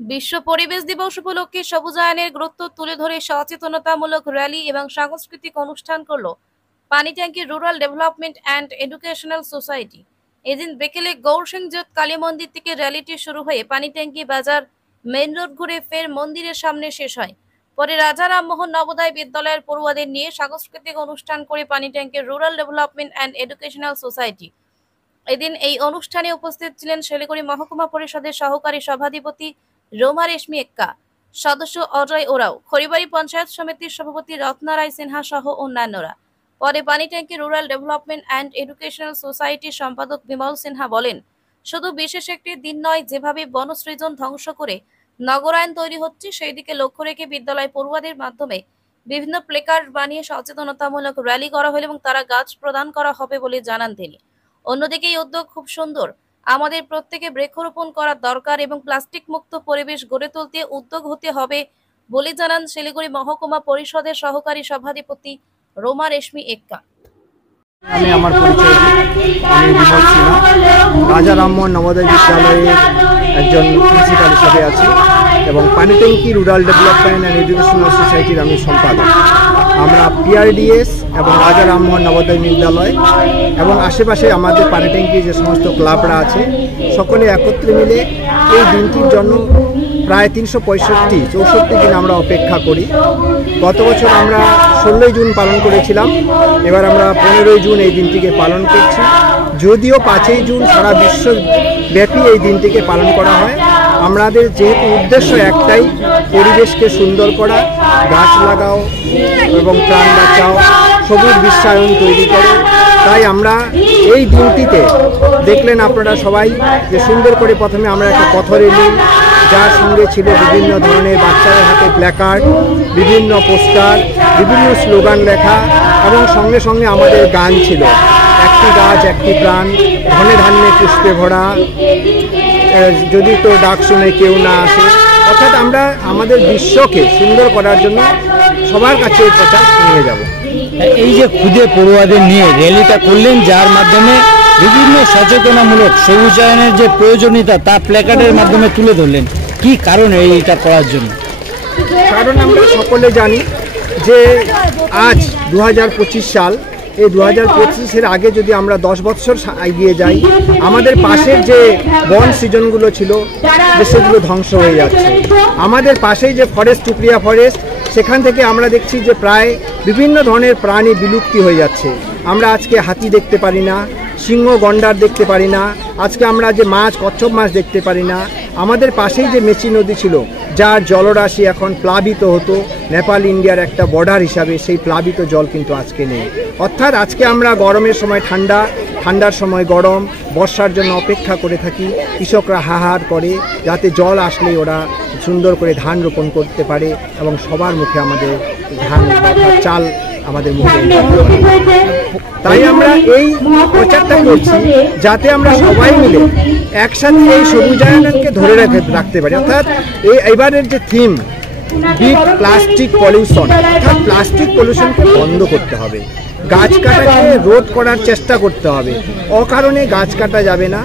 বিশ্ব পরিবেশ দিবস উপলক্ষে সবুজায়নের গুরুত্ব তুলে ধরে সচেতনতামূলক র্যালি এবং সাংস্কৃতিক অনুষ্ঠান করল Panitanki rural development and educational society. এদিন বিকেলে গৌরসিংজোত কালী মন্দির থেকে র্যালিটি শুরু হয়ে পানিট্যাঙ্কি বাজার মেইন রোড ঘুরে ফের মন্দিরের সামনে শেষ হয়। পরে রাজা রামমোহন নবোদয় বিদ্যালয়ের পড়ুয়াদের নিয়ে সাংস্কৃতিক অনুষ্ঠান করে Panitanki rural development and educational society. এদিন এই অনুষ্ঠানে উপস্থিত ছিলেন শিলিগুড়ি মহকুমা পরিষদের সহকারী সভাধিপতি রোমা রেশমি এক্কা, সদস্য অজয় ওরাও, খড়িবাড়ি পঞ্চায়েত সমিতির সভাপতি রত্না রায় সিনহা সহ অন্যান্যরা। পরে Panitanki rural development and educational সোসাইটির সম্পাদক বিমল সিনহা বলেন, শুধু বিশেষ একটি দিন নয়, যেভাবে বনসৃজন ধ্বংস করে নগরায়ন তৈরি হচ্ছে সেই দিকে লক্ষ্য রেখে বিদ্যালয় পড়ুয়াদের মাধ্যমে বিভিন্ন প্লেকার্ড বানিয়ে সচেতনতামূলক র্যালি করা হলো এবং তারা গাছ প্রদান করা হবে বলে জানান তিনি। অন্যদিকে এই উদ্যোগ খুব সুন্দর, আমাদের প্রত্যেকে বৃক্ষরোপণ করা দরকার এবং প্লাস্টিক মুক্ত পরিবেশ গড়ে তুলতে উদ্যোগ হতে হবে বলে জানান শিলিগুড়ি মহকুমা পরিষদের সহকারী সভাধিপতি রোমা রেশমি এক্কা। আমি আমার পরিচয় আমি বিমল সিনহা, রাজা রামমোহন নবোদয় বিদ্যালয়ের একজন প্রিন্সিপাল হিসেবে আছি এবং Panitanki rural development and educational সোসাইটির আমি সম্পাদক। আমরা পিআরডিএস এবং রাজা রামমোহন নবোদয় বিদ্যালয় এবং আশেপাশে আমাদের পানিট্যাঙ্কি যে সমস্ত ক্লাবরা আছে সকলে একত্রে মিলে এই দিনটির জন্য প্রায় 365-64 দিন আমরা অপেক্ষা করি। গত বছর আমরা 16ই জুন পালন করেছিলাম, এবার আমরা 15ই জুন এই দিনটিকে পালন করছি। যদিও 5ই জুন সারা বিশ্বব্যাপী এই দিনটিকে পালন করা হয়, আমাদের যেহেতু উদ্দেশ্য একটাই, পরিবেশকে সুন্দর করা, গাছ লাগাও এবং প্রাণ বাঁচাও, সবুজ বিশ্বায়ন তৈরি করো, তাই আমরা এই দিনটিতে দেখলেন আপনারা সবাই যে সুন্দর করে প্রথমে আমরা একটা পথরেলি, যার সঙ্গে ছিল বিভিন্ন ধরনের বাচ্চাদের হাতে প্ল্যাকার্ড, বিভিন্ন পোস্টার, বিভিন্ন স্লোগান লেখা এবং সঙ্গে সঙ্গে আমাদের গান ছিল, একটি গাছ একটি প্রাণ, ধনে ধান্যে পুষ্পে ভরা, যদি তো ডাক শুনে কেউ না আসে। অর্থাৎ আমরা আমাদের বিশ্বকে সুন্দর করার জন্য সবার কাছে এই প্রচার নিয়ে যাব। এই যে খুদে পড়ুয়াদের নিয়ে র্যালিটা করলেন, যার মাধ্যমে বিভিন্ন সচেতনামূলক সবুজায়নের যে প্রয়োজনীয়তা তা প্ল্যাকার্ডের মাধ্যমে তুলে ধরলেন, কি কারণ এইটা করার জন্য? কারণ আমরা সকলে জানি যে আজ 2025 সাল, এই 2025-এর আগে যদি আমরা 10 বছর এগিয়ে যাই, আমাদের পাশের যে বন সৃজনগুলো ছিল সেগুলো ধ্বংস হয়ে যাচ্ছে। আমাদের পাশেই যে ফরেস্ট, টুকরিয়া ফরেস্ট, সেখান থেকে আমরা দেখছি যে প্রায় বিভিন্ন ধরনের প্রাণী বিলুপ্তি হয়ে যাচ্ছে। আমরা আজকে হাতি দেখতে পারি না, সিংহ গন্ডার দেখতে পারি না, আজকে আমরা যে মাছ, কচ্ছপ মাছ দেখতে পারি না। আমাদের পাশেই যে মেচি নদী ছিল, যার জলরাশি এখন প্লাবিত হতো নেপাল ইন্ডিয়ার একটা বর্ডার হিসাবে, সেই প্লাবিত জল কিন্তু আজকে নেই। অর্থাৎ আজকে আমরা গরমের সময় ঠান্ডা, ঠান্ডার সময় গরম, বর্ষার জন্য অপেক্ষা করে থাকি। কৃষকরা হাহার করে যাতে জল আসলে ওরা সুন্দর করে ধান রোপণ করতে পারে এবং সবার মুখে আমাদের ধান চাল আমাদের মুখে। তাই আমরা এই প্রচারটা করছি যাতে আমরা সবাই মিলে একসাথে এই সবুজায়নকে ধরে রাখতে পারি। অর্থাৎ এবারের যে থিম, বিট প্লাস্টিক পলিউশন, অর্থাৎ প্লাস্টিক পলিউশনকে বন্ধ করতে হবে, গাছ কাটাকে রোধ করার চেষ্টা করতে হবে, অকারণে গাছ কাটা যাবে না।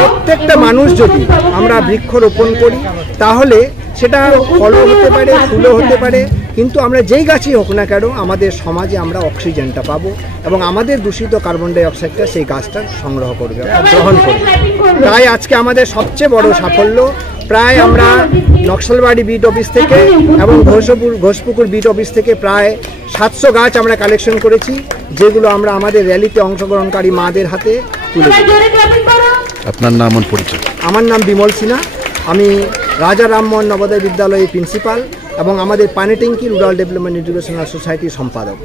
প্রত্যেকটা মানুষ যদি আমরা বৃক্ষরোপণ করি তাহলে সেটা ফলও হতে পারে, ফুলও হতে পারে, কিন্তু আমরা যেই গাছই হোক না কেন আমাদের সমাজে আমরা অক্সিজেনটা পাবো এবং আমাদের দূষিত কার্বন ডাই অক্সাইডটা সেই গাছটা সংগ্রহ করবে, গ্রহণ করবে। তাই আজকে আমাদের সবচেয়ে বড় সাফল্য, প্রায় আমরা নকশালবাড়ি বিট অফিস থেকে এবং ঘোষপুকুর বিট অফিস থেকে প্রায় 700 গাছ আমরা কালেকশন করেছি, যেগুলো আমরা আমাদের র্যালিতে অংশগ্রহণকারী মাদের হাতে তুলে দেব। আপনার নাম ও পরিচয়? আমার নাম বিমল সিনহা, আমি রাজা রামমোহন নবোদয় বিদ্যালয়ের প্রিন্সিপাল এবং আমাদের পানিট্যাঙ্কি রুরাল ডেভেলপমেন্ট এডুকেশনাল সোসাইটির সম্পাদক।